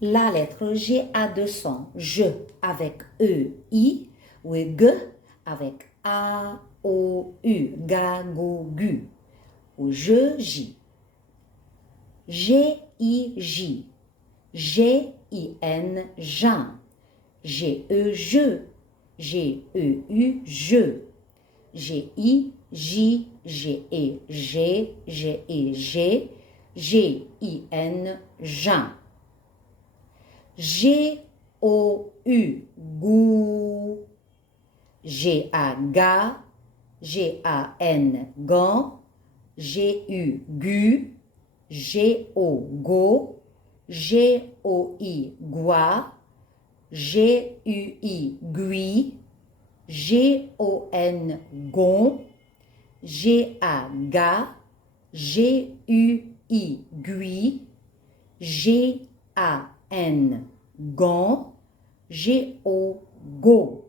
La lettre G a deux sons. Je avec E, I, ou G avec A, O, U, ga, go, gu, ou je, J. G, I, J. G, I, N, Jean. G, E, je. G, E, U, je. G, I, J, G, E, G, G, E, G. G, I, N, Jean. G-O-U, gou. G-A-ga, G-A-N, gan. G-U, gu. G-O, go. G-O-I, gua. G-U-I, gui. G-O-N, gon. G-A-ga. G-U-I, gui. G-A-N, gant, G-O, go.